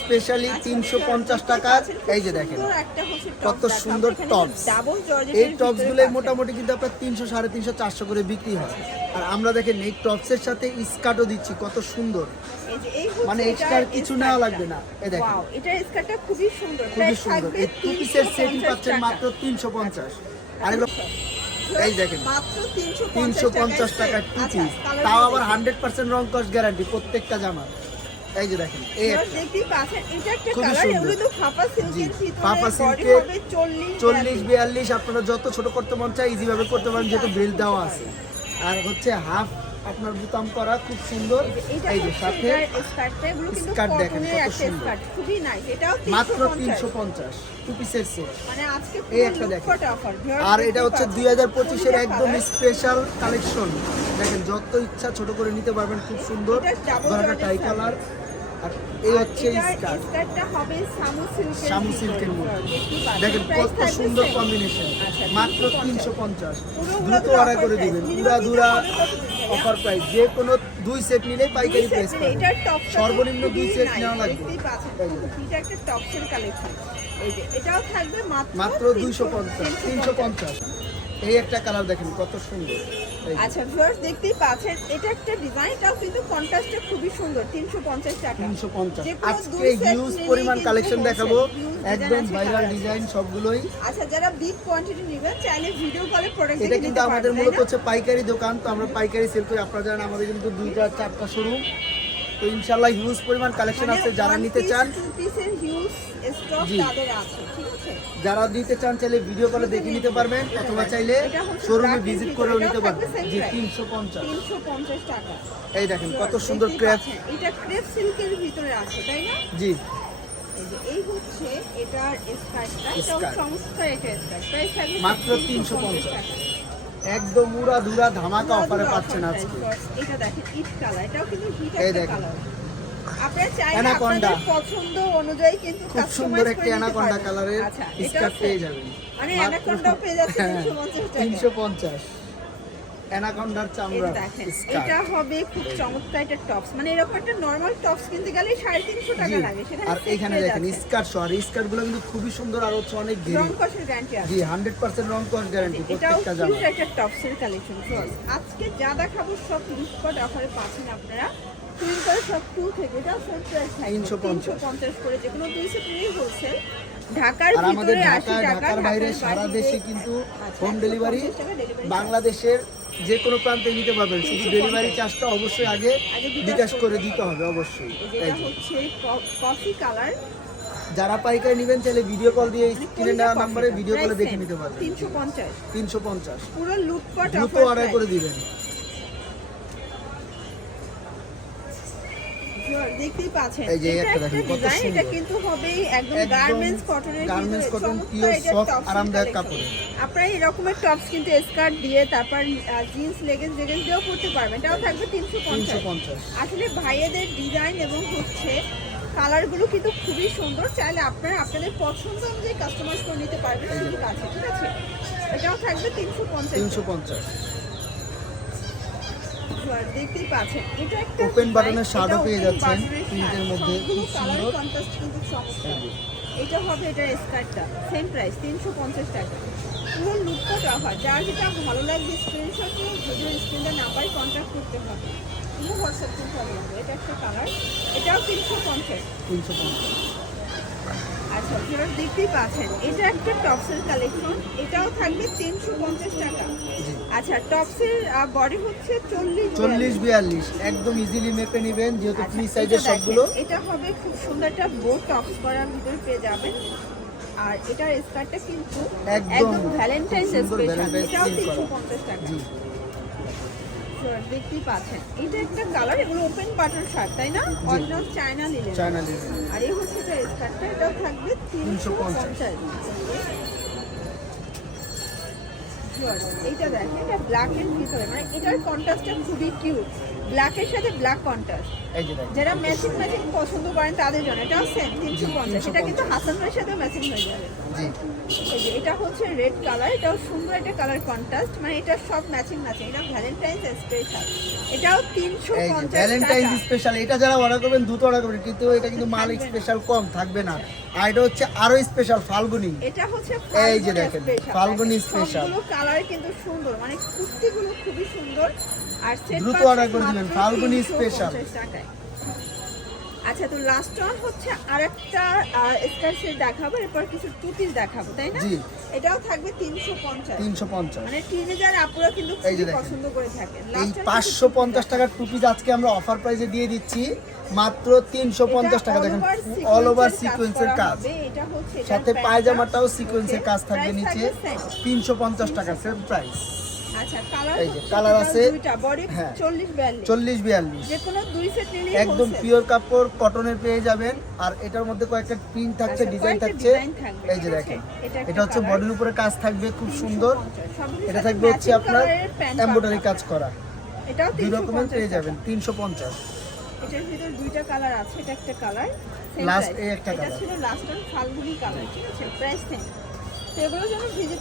Specially তিনশো পঞ্চাশ টাকার এই যে দেখেন কত সুন্দর টপস এই মোটামুটি কিন্তু আপনার তিনশো সাড়ে তিনশো চারশো করে বিক্রি হয়। আর আমরা দেখেন এই টপসের সাথে স্কার্টও দিচ্ছি কত সুন্দর। মানে আর কিছু নেওয়া লাগবে না। এই দেখেন। এটার স্কার্টটা খুবই সুন্দর। খুবই সুন্দর। এই টু পিসের সেটই পাচ্ছেন মাত্র তিনশো পঞ্চাশ। আর এই দেখেন। তিনশো পঞ্চাশ টাকার টু পিস তাও আবার হান্ড্রেড পার্সেন্ট রং কস্ট গ্যারান্টি প্রত্যেকটা জামা। এই যে দেখেন এই 40 চল্লিশ বিয়াল্লিশ। আপনারা যত ছোট করতে মন চায় ইজিভাবে করতে পারেন যেহেতু বিল দেওয়া আছে। আর হচ্ছে হাফ আপনার বুতাম করা খুব সুন্দর। এই যে সাথে স্কার্ট দেখেন, কত সুন্দর। স্কার্ট খুবই নাইস এটাও মাত্র 350 তিনশো পঞ্চাশ টু পিসের সেট মানে আজকে এই একটা দেখেন। আর এটা হচ্ছে দুই হাজার পঁচিশের একদম স্পেশাল কালেকশন দেখেন যত ইচ্ছা ছোট করে নিতে পারবেন খুব সুন্দর। গলাটা টাই কালার আর এই হচ্ছে স্কার্ট স্কার্টটা হবে শামু সিল্কের মধ্যে। দেখেন কত সুন্দর কম্বিনেশন আচ্ছা, মাত্র 350 তিনশো পঞ্চাশ। পুরো দ্রুত অর্ডার করে দিবেন। পুরা দুরা অফার প্রাইস যে কোনো দুই সেট নিলে পাইকারি প্রাইস সর্বনিম্ন দুই সেট নেওয়া লাগবে। এটা একটা টপসের কালেকশন এই যে এটাও থাকবে মাত্র দুইশো পঞ্চাশ তিনশো পঞ্চাশ। এই একটা কালার দেখেন কত সুন্দর। আচ্ছা ভিউয়ার্স দেখতেই পাচ্ছেন এটা একটা ডিজাইন এটাও কিন্তু কন্ট্রাস্টে খুবই সুন্দর 350 টাকা। তিনশো পঞ্চাশ। যে কোনো আজকে দুই হিউজ পরিমাণ কালেকশন দেখাবো। একদম ভাইরাল ডিজাইন সবগুলোই। আচ্ছা যারা বিগ কোয়ান্টিটি নেবেন চাইলে ভিডিও কলে প্রোডাক্ট এটা কিন্তু আমাদের মূলত হচ্ছে পাইকারি দোকান তো আমরা পাইকারি সেল করি। আপনারা জানেন আমাদের কিন্তু দুইটা চারটা শোরুম তো ইনশাল্লাহ হিউজ পরিমাণ কালেকশন আছে। যারা নিতে চান যারা নিতে চান চাইলে ভিডিও কলে দেখে নিতে পারবেন। অথবা চাইলে শোরুমে ভিজিট করেও নিতে পারবেন। জি তিনশো পঞ্চাশ। টাকা। এই দেখেন কত সুন্দর দেখতেই এটা ক্রেপ সিল্কের ভিতরে আছে তাই না? জি। এই যে এই হচ্ছে এটার স্কার্টটা এটা Skirt। চমৎকার স্কার্ট প্রাইস থাকবে মাত্র 350 350 একদম উড়া ধুরা ধামাকা অফারে পাচ্ছেন আজকে। এটা দেখেন ইট কালার এটাও কিন্তু হিট একটা কালার আপনারা চাইলে আপনাদের পছন্দ অনুযায়ী কিন্তু খুব সুন্দর একটি অ্যানাকন্ডা। কালারের স্কার্ট পেয়ে যাবেন। মানে মাত্র- পেয়ে যাচ্ছে 350 টাকা। তিনশো পঞ্চাশ। অ্যানাকন্ডার চামড়া দেখেন এটা হবে খুব চমৎকার একটা টপস। মানে এরকম একটা নর্মাল টপস কিনতে গেলে সাড়ে তিনশো জি। টাকা লাগে সেখানে আর এখানে দেখেন স্কার্ট সহ আর স্কার্টগুলো কিন্তু খুবই সুন্দর আর হচ্ছে অনেক রং ঘেরি কষের গ্যারান্টি আছে। জি হান্ড্রেড পার্সেন্ট রং কস গ্যারান্টি এটাও প্রত্যেকটা জামা কিউট একটা টপসের কালেকশন আজকে যা দেখাবো সব লুটপাট অফারে পাচ্ছেন আপনারা। সব টু থেকে এটা সেম প্রাইস 350 পঞ্চাশ। করে যে কোনো দুই সেট নিয়েই হোলসেল ঢাকার আর আমাদের ভিতরে ঢাকা টাকা ঢাকার বাইরে সারা দেশে কিন্তু হোম ডেলিভারি বাংলাদেশের যে কোনো প্রান্তে নিতে পারবেন। শুধু ডেলিভারি চার্জটা অবশ্যই আগে আগে বিকাশ বিকাশ করে দিতে হবে অবশ্যই। এই যে। হচ্ছে কফি কালার যারা পাইকারি নেবেন চাইলে ভিডিও কল দিয়ে স্ক্রিনে দেওয়া নাম্বারে ভিডিও কলে দেখে নিতে পারবেন। তিনশো পঞ্চাশ। তিনশো পঞ্চাশ। পুরো লুটপাট দ্রুত অর্ডার করে দিবেন। দেখতেই পাচ্ছেন। এই যে এটা একটা একটা দেখেন, কত ডিজাইন এটা কিন্তু হবে একদম গার্মেন্টস কটনের আরামদায়ক। আপনারা এই রকমের টপস কিন্তু স্কার্ট দিয়ে তারপর জিন্স লেগিংস লেগিংস দিয়েও পরতে পারবেন এটাও থাকবে তিনশো তিনশো পঞ্চাশ। পঞ্চাশ আসলে ভাইয়েদের ডিজাইন এবং হচ্ছে কালারগুলো কিন্তু খুবই সুন্দর চাইলে আপনারা আপনাদের পছন্দ অনুযায়ী কাস্টমাইজ করে নিতে পারবেন সুযোগ আছে ঠিক আছে? এটাও থাকবে তিনশো পঞ্চাশ। তিনশো পঞ্চাশ। দেখতেই পাচ্ছেন এটা একটা Open design, button এর shirt ও এটা পেয়ে যাচ্ছেন, shirt। মধ্যে, খুব সুন্দর। কন্ট্রাস্ট কিন্তু চমৎকার এটা হবে এটার স্কার্টটা সেম প্রাইস তিনশো পঞ্চাশ টাকা পুরো লুকটা অফার যার যেটা ভালো লাগবে স্ক্রিনশট নিয়ে ভিডিও স্ক্রিনটা নাম্বারে কন্ট্যাক্ট করতে হবে কোনো হোয়াটসঅ্যাপ না। এটা একটা কালার এটাও তিনশো পঞ্চাশ তিনশো পঞ্চাশ আচ্ছা আপনারা দেখতেই পাচ্ছেন এটা একটা টপসের কালেকশন এটাও থাকবে তিনশো পঞ্চাশ টাকা। আচ্ছা টপসের বডি হচ্ছে চল্লিশ চল্লিশ বিয়াল্লিশ একদম ইজিলি মেপে নেবেন যেহেতু আচ্ছা, ফ্রি এটা সাইজের সবগুলো। এটা হবে খুব সুন্দর একটা বোট টপস করার ভিতরে পেয়ে যাবেন। আর এটার স্কার্টটা কিন্তু একদম খুব স্পেশাল এটাও তিনশো পঞ্চাশ টাকা। জি দেখতেই পাচ্ছেন। এটা একটা কালার এগুলো ওপেন বাটন শার্ট তাই না? অরিজিনাল চায়না নিলেন চায়না আর এই হচ্ছে এটা স্কার্টটা এটাও থাকবে তিনশো পঞ্চাশ। এইটা দেখেন এটা ব্ল্যাক এর ভিতরে মানে এটার কন্ট্রাস্টটা খুবই কিউট ব্ল্যাকের সাথে ব্ল্যাক কন্ট্রাস্ট যারা ম্যাচিং ম্যাচিং পছন্দ করেন তাদের জন্য এটাও সেম তিনশো পঞ্চাশ। এটা কিন্তু 350 হাসান ভাইয়ের সাথে ম্যাচিং হয়ে যাবে। এই যে এটা হচ্ছে রেড কালার এটাও সুন্দর একটা কালার কন্ট্রাস্ট মানে এটা সব ম্যাচিং ম্যাচিং এটা ভ্যালেন্টাইন্স স্পেশাল এটাও তিনশো পঞ্চাশ ভ্যালেন্টাইন স্পেশাল এটা যারা অর্ডার করবেন দ্রুত অর্ডার করবেন কিন্তু এটা কিন্তু মাল স্পেশাল কম থাকবে না। আর এটা হচ্ছে আরও স্পেশাল ফাল্গুনি। এটা হচ্ছে এই যে দেখেন, ফাল্গুনি স্পেশাল কালার কিন্তু সুন্দর মানে কুর্তিগুলো খুবই সুন্দর। আর সেট দ্রুত order করে দিবেন, ফাল্গুনি। টাকায়। আচ্ছা তো লাস্ট ওয়ান হচ্ছে আরেকটা স্কার্ট সেট দেখাবো এরপর কিছু টুটিস দেখাবো তাই না? জি। এটাও থাকবে তিনশো পঞ্চাশ। তিনশো পঞ্চাশ। মানে টিনেজার আপুরা কিন্তু দেখেন। পছন্দ করে থাকেন এই Last one পাঁচশো কিছু পঞ্চাশ টুপি টাকার টুপিজ আজকে আমরা অফার প্রাইসে দিয়ে দিচ্ছি। মাত্র তিনশো এটা পঞ্চাশ টাকা all দেখেন অল ওভার সিকোয়েন্সের কাজ সাথে পায়জামাটাও সিকোয়েন্সের কাজ থাকবে নিচে। থাকবে same। তিনশো পঞ্চাশ টাকা সেম প্রাইস কালার আছে। বডি হ্যাঁ। 40 42 চল্লিশ বিয়াল্লিশ। যে কোনো দুই সেট নিলেই একদম পিওর কাপড় কটনের পেয়ে যাবেন আর এটার মধ্যে কয়েকটা প্রিন্ট থাকছে আচ্ছা, ডিজাইন থাকছে। এই যে দেখেন এটা হচ্ছে বডির উপরে কাজ থাকবে খুব সুন্দর। এটা থাকবে হচ্ছে আপনার এমব্রয়ডারি কাজ করা। দুই রকমের পেয়ে যাবেন তিনশো পঞ্চাশ। এটার ভিতর দুইটা কালার আছে এটা একটা কালার Last এই একটা এটা ছিল লাস্ট অন ফাল্গুনি কালার ঠিক আছে? প্রাইস সেম তো এগুলোর জন্য ভিজিট